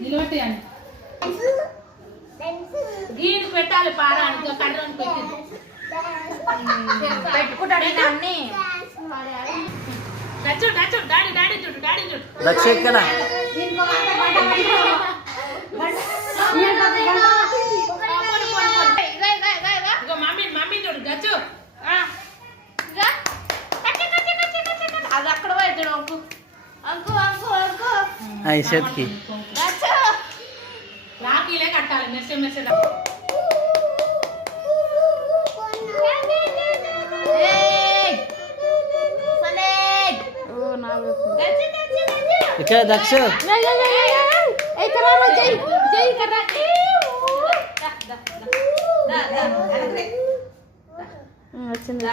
నిలబెట్టి అని గీరు పెట్టాలి పారానికి కర్రని పెట్టింది పెట్టుకుంటాడు అన్ని చూడు చూడు డాడీ డాడీ చూడు డాడీ చూడు లక్షెక్కన మమ్మీ మమ్మీ చూడు గచ్చు అది అక్కడ పోయాడు అంకు అంకు అంకు అంకు చేతికి రాఖీలే కట్టాలి మెస్సే మెస్సే ఇక్కడ దక్ష వచ్చింది